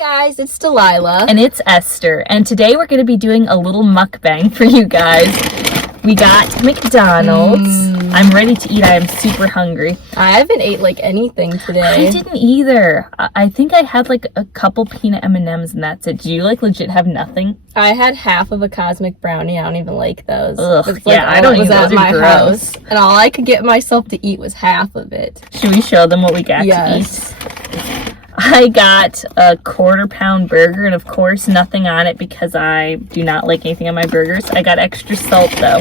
guys, it's Delilah. And it's Esther. And today we're going to be doing a little mukbang for you guys. We got McDonald's. I'm ready to eat. I am super hungry. I haven't ate like anything today. I didn't either. I think I had like a couple peanut M&Ms and that's it. Do you like legit have nothing? I had half of a cosmic brownie. I don't even like those. Ugh, it's yeah, I don't even. Those are gross. House, and all I could get myself to eat was half of it. Should we show them what we got to eat? I got a 1/4 pound burger, and of course nothing on it because I do not like anything on my burgers. I got extra salt though.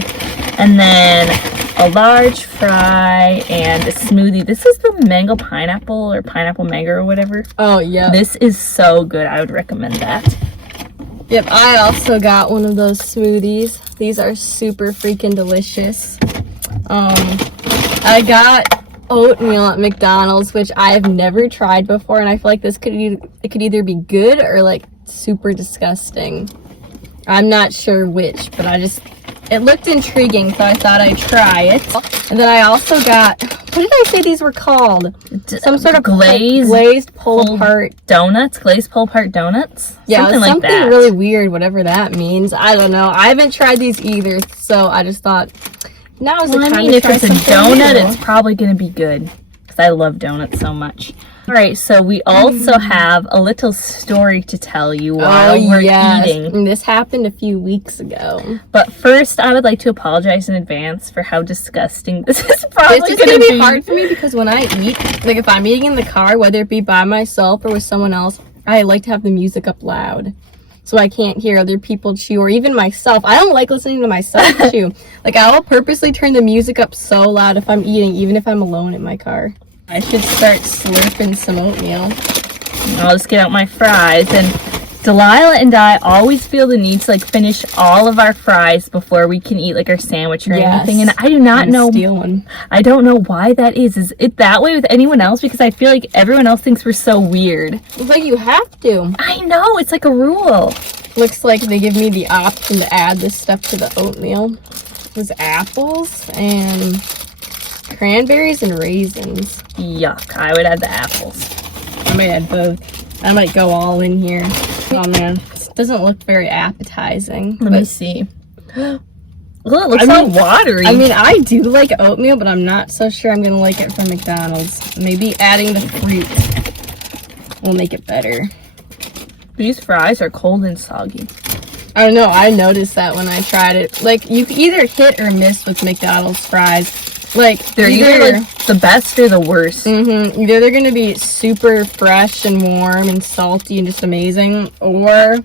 And then a large fry and a smoothie. This is the mango pineapple or pineapple mango or whatever. Oh yeah. This is so good. I would recommend that. Yep, I also got one of those smoothies. These are super freaking delicious. I got oatmeal at McDonald's, which I've never tried before, and I feel like this could either be good or like super disgusting. I'm not sure which, but it looked intriguing, so I thought I'd try it. And then I also got, what did I say these were called? Some sort of glazed pull-apart donuts, glazed pull-apart donuts. Yeah, something like that. Something really weird, whatever that means. I don't know. I haven't tried these either, so I just thought now's the time to try something new. If it's a donut, it's probably going to be good because I love donuts so much. All right, so we also have a little story to tell you while we're eating. And this happened a few weeks ago. But first, I would like to apologize in advance for how disgusting this is probably going to be hard for me because when I eat, like if I'm eating in the car, whether it be by myself or with someone else, I like to have the music up loud so I can't hear other people chew or even myself. I don't like listening to myself chew. Like I will purposely turn the music up so loud if I'm eating, even if I'm alone in my car. I should start slurping some oatmeal. I'll just get out my fries. And Delilah and I always feel the need to like finish all of our fries before we can eat like our sandwich or anything. And I do not know. Steal one. I don't know why that is. Is it that way with anyone else? Because I feel like everyone else thinks we're so weird. It's like you have to. I know. It's like a rule. Looks like they give me the option to add this stuff to the oatmeal. There's apples and cranberries and raisins. Yuck. I would add the apples. I might add both. I might go all in here. Oh man, this doesn't look very appetizing. Let me see. Oh, it looks so watery. I mean, I do like oatmeal, but I'm not so sure I'm gonna like it from McDonald's. Maybe adding the fruit will make it better. These fries are cold and soggy. I don't know. I noticed that when I tried it. Like, you can either hit or miss with McDonald's fries. Like, they're either like the best or the worst. Either they're gonna be super fresh and warm and salty and just amazing, or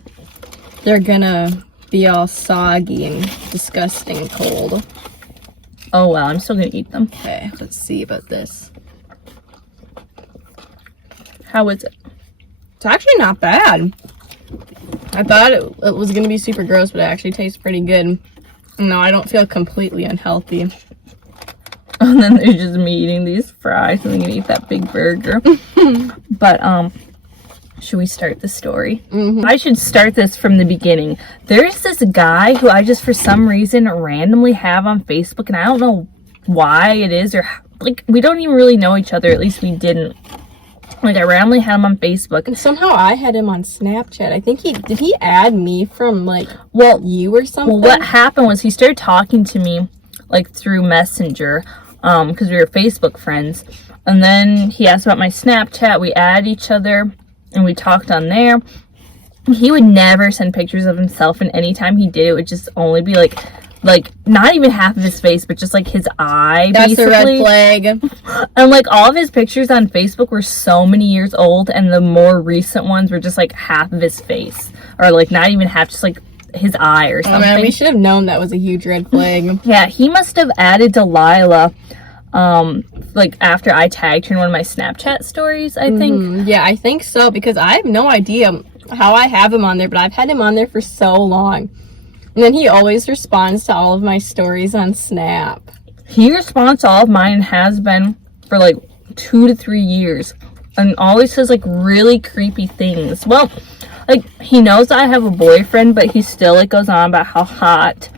they're gonna be all soggy and disgusting and cold. Oh well, I'm still gonna eat them. Okay, let's see about this. How is it? It's actually not bad. I thought it was gonna be super gross, but it actually tastes pretty good. No, I don't feel completely unhealthy. And then there's just me eating these fries and I'm gonna eat that big burger. But should we start the story? I should start this from the beginning. There's this guy who I just for some reason randomly have on Facebook, and I don't know why it is, or like we don't even really know each other. At least we didn't. Like I randomly had him on Facebook, and somehow I had him on Snapchat. I think did he add me from like you or something? Well, what happened was he started talking to me like through Messenger. Because we were Facebook friends, and then he asked about my Snapchat. We added each other and we talked on there. He would never send pictures of himself, and anytime he did, it would just only be like not even half of his face, but just like his eye. That's basically a red flag. And like all of his pictures on Facebook were so many years old, and the more recent ones were just like half of his face, or like not even half, just like his eye or something. Oh man, we should have known that was a huge red flag. Yeah, he must have added Delilah like after I tagged her in one of my Snapchat stories, I think. Yeah, I think so, because I have no idea how I have him on there, but I've had him on there for so long. And then he always responds to all of my stories on Snap. He responds to all of mine and has been for like 2 to 3 years, and always says like really creepy things. Well, like he knows I have a boyfriend, but he still like goes on about how hot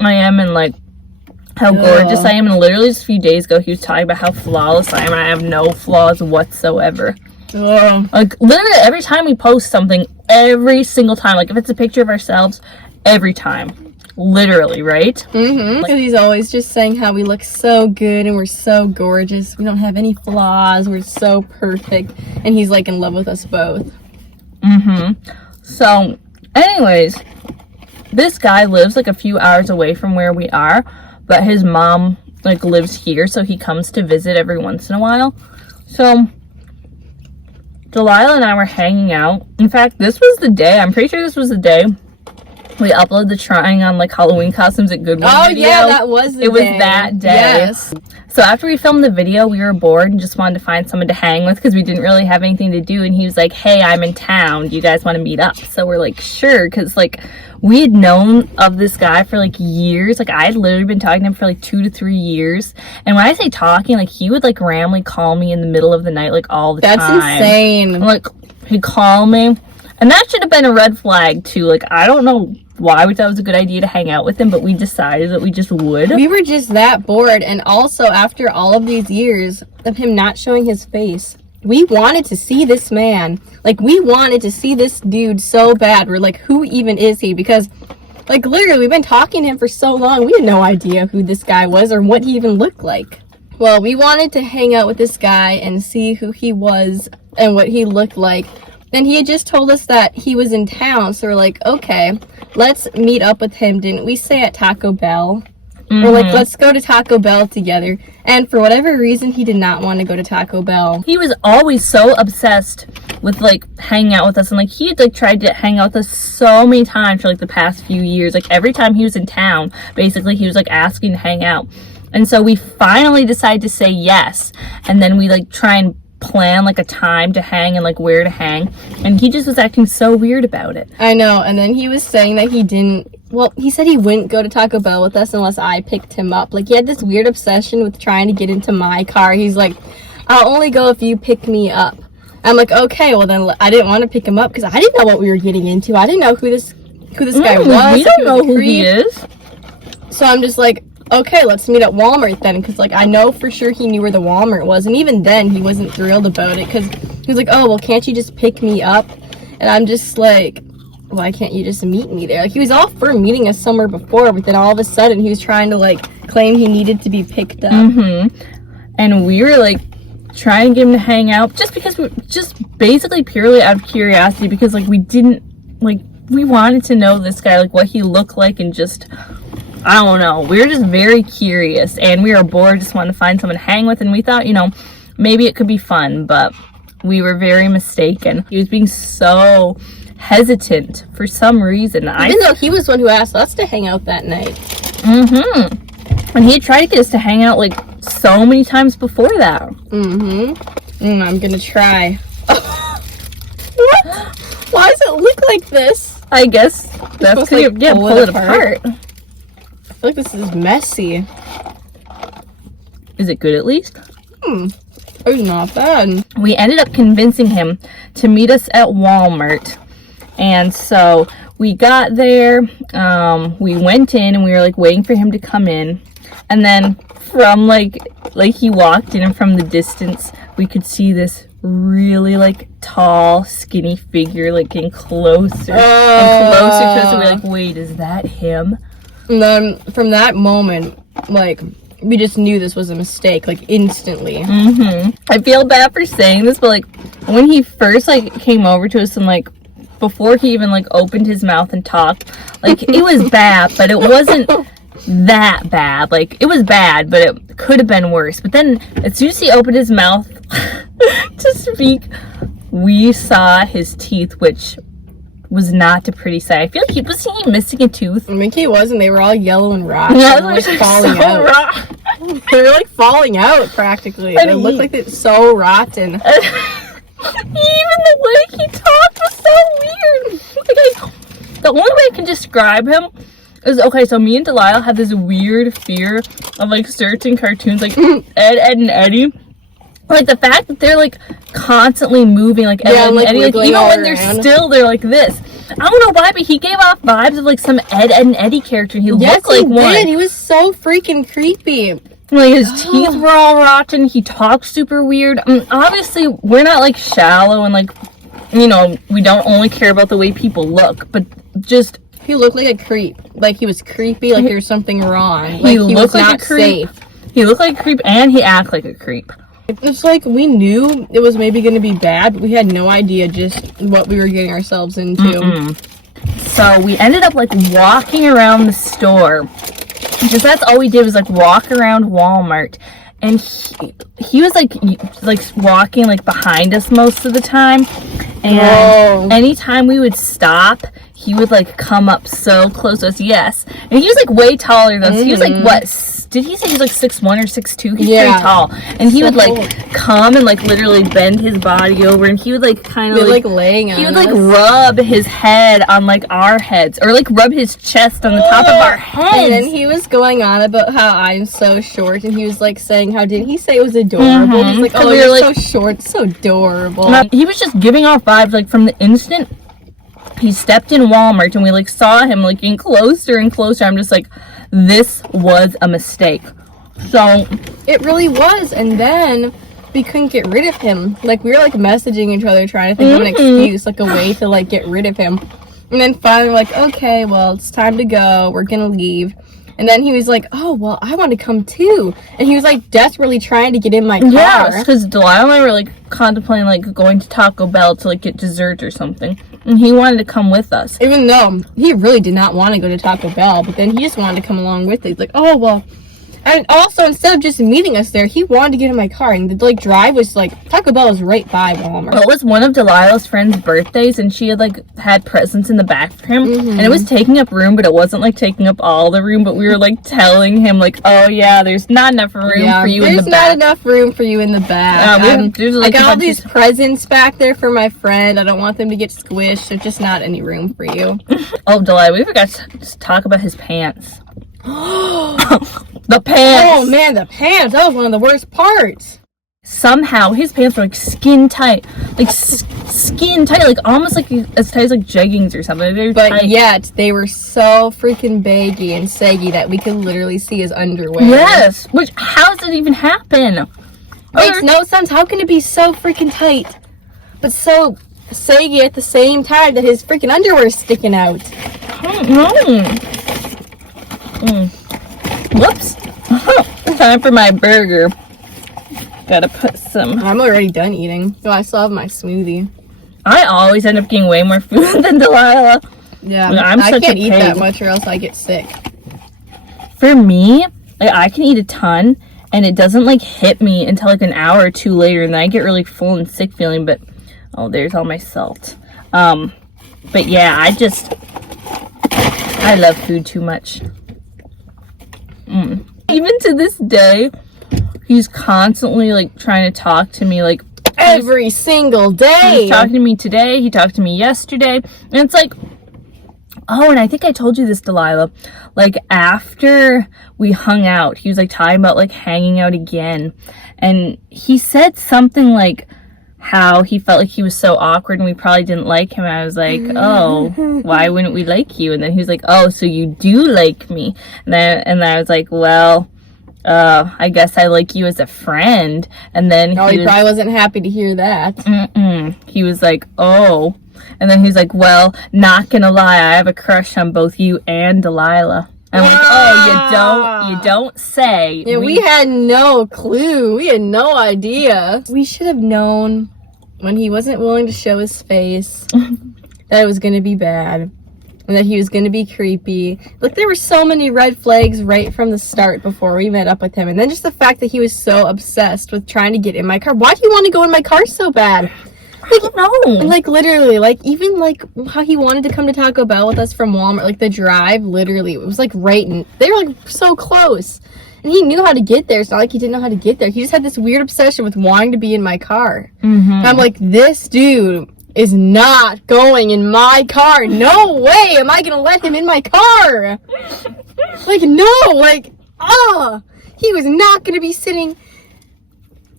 I am and like how gorgeous I am. And literally just a few days ago he was talking about how flawless I am, and I have no flaws whatsoever. Like, literally every time we post something, every single time, like if it's a picture of ourselves, every time. Literally, right? Mm-hmm. Because he's always just saying how we look so good and we're so gorgeous. We don't have any flaws. We're so perfect. And he's like in love with us both. Mm-hmm. So, anyways, this guy lives like a few hours away from where we are, but his mom like lives here, so he comes to visit every once in a while. So Delilah and I were hanging out. In fact, this was the day, I'm pretty sure this was the day we uploaded the trying on like Halloween costumes at Goodwill video. Yeah, that was the day. It was that day. Yes. So after we filmed the video, we were bored and just wanted to find someone to hang with because we didn't really have anything to do. And he was like, hey, I'm in town. Do you guys want to meet up? So we're like, sure. Because like we had known of this guy for like years. Like I had literally been talking to him for like 2 to 3 years. And when I say talking, like he would like randomly call me in the middle of the night, like all the time. That's insane. Like he'd call me. And that should have been a red flag too. Like I don't know why we thought it was a good idea to hang out with him, but we decided that we just would. We were just that bored. And also after all of these years of him not showing his face, we wanted to see this man. Like we wanted to see this dude so bad. We're like, who even is he? Because like literally we've been talking to him for so long. We had no idea who this guy was or what he even looked like. Well, we wanted to hang out with this guy and see who he was and what he looked like. And he had just told us that he was in town, so we're like, okay, let's meet up with him. Didn't we say at Taco Bell? Mm-hmm. We're like, let's go to Taco Bell together. And for whatever reason, he did not want to go to Taco Bell. He was always so obsessed with like hanging out with us, and like he had like tried to hang out with us so many times for like the past few years. Like every time he was in town, basically he was like asking to hang out. And so we finally decided to say yes, and then we like try and plan like a time to hang and like where to hang, and he just was acting so weird about it. I know. And then he was saying that he said he wouldn't go to Taco Bell with us unless I picked him up. Like he had this weird obsession with trying to get into my car. He's like, I'll only go if you pick me up. I'm like, okay, well then I didn't want to pick him up because I didn't know what we were getting into. I didn't know who this guy was. We don't know who he is. So I'm just like, okay, let's meet at Walmart then, because like I know for sure he knew where the Walmart was, and even then he wasn't thrilled about it because he was like, oh well, can't you just pick me up? And I'm just like, why can't you just meet me there? Like he was all for meeting us somewhere before, but then all of a sudden he was trying to like claim he needed to be picked up. And we were like trying to get him to hang out just because just basically purely out of curiosity, because like we wanted to know this guy, like what he looked like, and just I don't know. We were just very curious, and we were bored, just wanted to find someone to hang with, and we thought, you know, maybe it could be fun, but we were very mistaken. He was being so hesitant for some reason. Even though he was the one who asked us to hang out that night. And he had tried to get us to hang out like so many times before that. I'm gonna try. What? Why does it look like this? I guess that's because you pull it apart. I feel like this is messy. Is it good at least? It's not bad. We ended up convincing him to meet us at Walmart. And so we got there, we went in, and we were like waiting for him to come in. And then from like he walked in, and from the distance, we could see this really like tall, skinny figure like getting closer and closer to us. And we're like, wait, is that him? And then from that moment, like, we just knew this was a mistake, like, instantly. I feel bad for saying this, but, like, when he first, like, came over to us and, like, before he even, like, opened his mouth and talked, like, it was bad, but it wasn't that bad. Like, it was bad, but it could have been worse. But then, as soon as he opened his mouth to speak, we saw his teeth, which was not a pretty sight. I feel like wasn't he missing a tooth? I think he was, and they were all yellow and rotten. Yeah, they were like falling out. They were like falling out practically. They looked like it's so rotten. Even the way he talked was so weird. Like, the only way I can describe him is, okay, so me and Delilah have this weird fear of like certain cartoons, like Ed, and Eddie. Like the fact that they're like constantly moving, like Ed and Eddie, like even when they're still, they're like this. I don't know why, but he gave off vibes of like some Ed and Eddie character. He looked like one. He was so freaking creepy. Like, his teeth were all rotten. He talked super weird. Obviously, we're not, like, shallow and, like, you know, we don't only care about the way people look, but just... He looked like a creep. Like, he was creepy, like there was something wrong. Like, He he looked was like not a creep. safe. He looked like a creep, and he acted like a creep. It's like, we knew it was maybe going to be bad, but we had no idea just what we were getting ourselves into. So, we ended up, like, walking around the store. Just that's all we did was, like, walk around Walmart. And he was, like walking, like, behind us most of the time. And anytime we would stop, he would, like, come up so close to us. Yes. And he was, like, way taller than us. He was, like, what? Did he say he was, like, 6'1" or 6'2"? He's very tall. And he would, like, come and, like, literally bend his body over. And he would, like, kind of, like laying on he would, us. like, rub his head on, like, our heads. Or, like, rub his chest on the top of our heads. And then he was going on about how I'm so short. And he was, like, saying, how did he say it was adorable? He's like, oh, you're so short. So adorable. He was just giving off vibes, like, from the instant he stepped in Walmart and we, like, saw him, like, getting closer and closer. I'm just like, this was a mistake. So it really was. And then we couldn't get rid of him. Like, we were, like, messaging each other trying to think of an excuse, like, a way to, like, get rid of him. And then finally we're like, okay, well, it's time to go. We're gonna leave. And then he was like, oh, well, I want to come too. And he was, like, desperately trying to get in my car. Yeah, because Delilah and I were, like, contemplating, like, going to Taco Bell to, like, get dessert or something. And he wanted to come with us. Even though he really did not want to go to Taco Bell, but then he just wanted to come along with it. He's like, oh, well. And also, instead of just meeting us there, he wanted to get in my car. And the, like, drive was, like, Taco Bell was right by Walmart. Well, it was one of Delilah's friend's birthdays, and she had, like, had presents in the back for him. And it was taking up room, but it wasn't, like, taking up all the room. But we were, like, telling him, like, oh, yeah, there's not enough room for you in the back. There's not enough room for you in the back. I got all these presents back there for my friend. I don't want them to get squished. There's just not any room for you. Oh, Delilah, we forgot to talk about his pants. The pants! Oh, man, the pants. That was one of the worst parts. Somehow, his pants were, like, skin tight. Like, skin tight. Like, almost, like, as tight as, like, jeggings or something. They were tight. Yet, they were so freaking baggy and saggy that we could literally see his underwear. Yes! Which, how does it even happen? Makes no sense. How can it be so freaking tight, but so saggy at the same time that his freaking underwear is sticking out? I don't know. Whoops. Time for my burger. Gotta put some... I'm already done eating. Oh, I still have my smoothie. I always end up getting way more food than Delilah. Yeah, I can't eat that much or else I get sick. For me, like, I can eat a ton, and it doesn't, like, hit me until, like, an hour or two later, and then I get really full and sick feeling, but... Oh, there's all my salt. But yeah, I love food too much. Even to this day, he's constantly, like, trying to talk to me, like, every single day. He's talking to me today, he talked to me yesterday, and it's like, oh, and I think I told you this, Delilah, like, after we hung out, he was, like, talking about, like, hanging out again, and he said something, like, how he felt like he was so awkward and we probably didn't like him. I was like, oh, why wouldn't we like you? And then he was like, oh, so you do like me. And then I was like, well, I guess I like you as a friend. And then he probably wasn't happy to hear that. He was like, oh. And then he was like, well, not gonna lie, I have a crush on both you and Delilah. I'm like, oh, you don't say. Yeah, we had no clue. We had no idea. We should have known when he wasn't willing to show his face that it was going to be bad and that he was going to be creepy. Like, there were so many red flags right from the start before we met up with him. And then just the fact that he was so obsessed with trying to get in my car. Why do you want to go in my car so bad? Like, no. Like, literally, like, even, like, how he wanted to come to Taco Bell with us from Walmart, like, the drive, literally, it was, like, right in, they were, like, so close. And he knew how to get there. It's not like he didn't know how to get there. He just had this weird obsession with wanting to be in my car. And I'm like, this dude is not going in my car. No way am I gonna let him in my car. Like, no, like, he was not gonna be sitting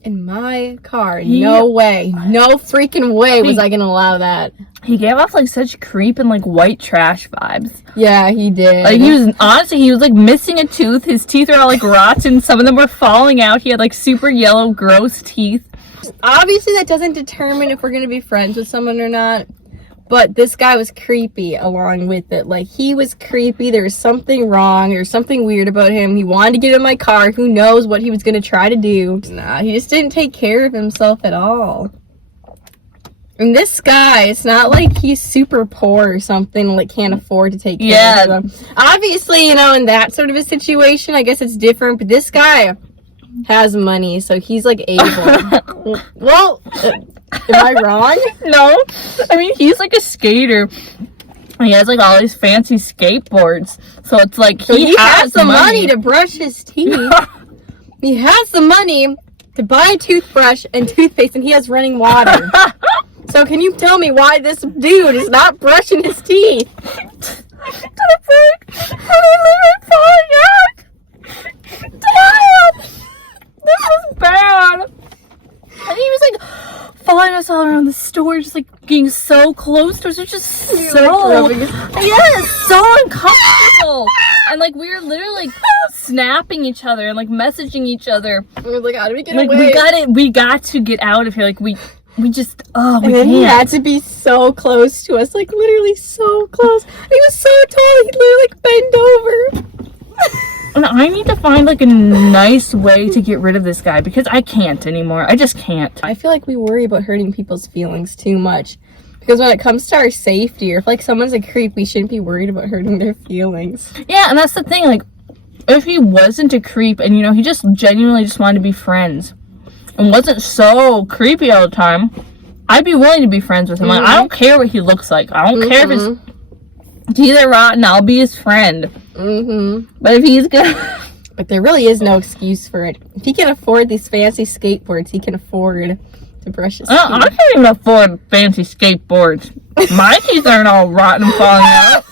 in my car. No way. No freaking way was I gonna allow that. He gave off like such creep and like white trash vibes. Yeah, he did. Like he was like missing a tooth. His teeth are all like rotten. Some of them were falling out. He had like super yellow, gross teeth. Obviously, that doesn't determine if we're gonna be friends with someone or not. But this guy was creepy along with it. Like, he was creepy. There was something wrong. There was something weird about him. He wanted to get in my car. Who knows what he was going to try to do. Nah, he just didn't take care of himself at all. And this guy, it's not like he's super poor or something, like can't afford to take care of him. Obviously, you know, in that sort of a situation, I guess it's different. But this guy has money, so he's like able. Well... Am I wrong? No. I mean, he's like a skater. He has like all these fancy skateboards. So it's like he has the money to brush his teeth. He has the money to buy a toothbrush and toothpaste, and he has running water. So can you tell me why this dude is not brushing his teeth? This is bad. And he was like following us all around the store, just like getting so close to us. It was just so, so uncomfortable. And like we were literally like snapping each other and like messaging each other. We were like, how do we get like, away? We got to get out of here. Like we just, we and then can't. He had to be so close to us, like literally so close. He was so tall, he'd literally like bend over. And I need to find like a nice way to get rid of this guy because I can't anymore. I just can't. I feel like we worry about hurting people's feelings too much. Because when it comes to our safety, or if like someone's a creep, we shouldn't be worried about hurting their feelings. Yeah, and that's the thing. Like, if he wasn't a creep and, you know, he just genuinely just wanted to be friends and wasn't so creepy all the time, I'd be willing to be friends with him. Like, I don't care what he looks like. I don't care if he's either rotten, I'll be his friend. But if he's good... But there really is no excuse for it. If he can afford these fancy skateboards, he can afford to brush his teeth. I can't even afford fancy skateboards. My teeth aren't all rotten and falling out.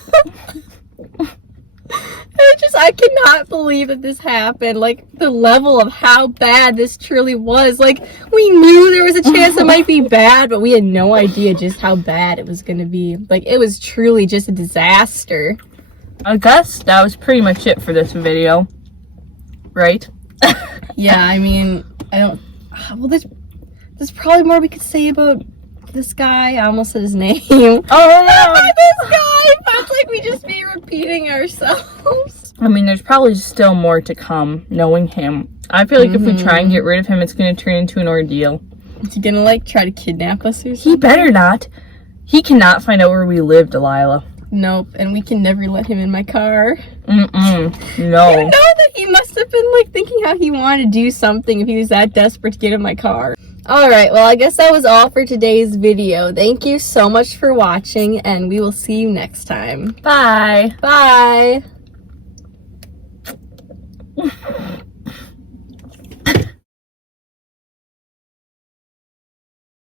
I cannot believe that this happened. Like, the level of how bad this truly was. Like, we knew there was a chance it might be bad, but we had no idea just how bad it was going to be. Like, it was truly just a disaster. I guess that was pretty much it for this video. Right? Yeah, I mean, I don't... Well, there's probably more we could say about this guy. I almost said his name. Oh, no! This guy! It's like we just be repeating ourselves. I mean, there's probably still more to come, knowing him. I feel like if we try and get rid of him, it's going to turn into an ordeal. Is he going to, like, try to kidnap us or something? He better not. He cannot find out where we live, Delilah. Nope, and we can never let him in my car. No. You know that he must have been, like, thinking how he wanted to do something if he was that desperate to get in my car. Alright, well, I guess that was all for today's video. Thank you so much for watching, and we will see you next time. Bye. Bye!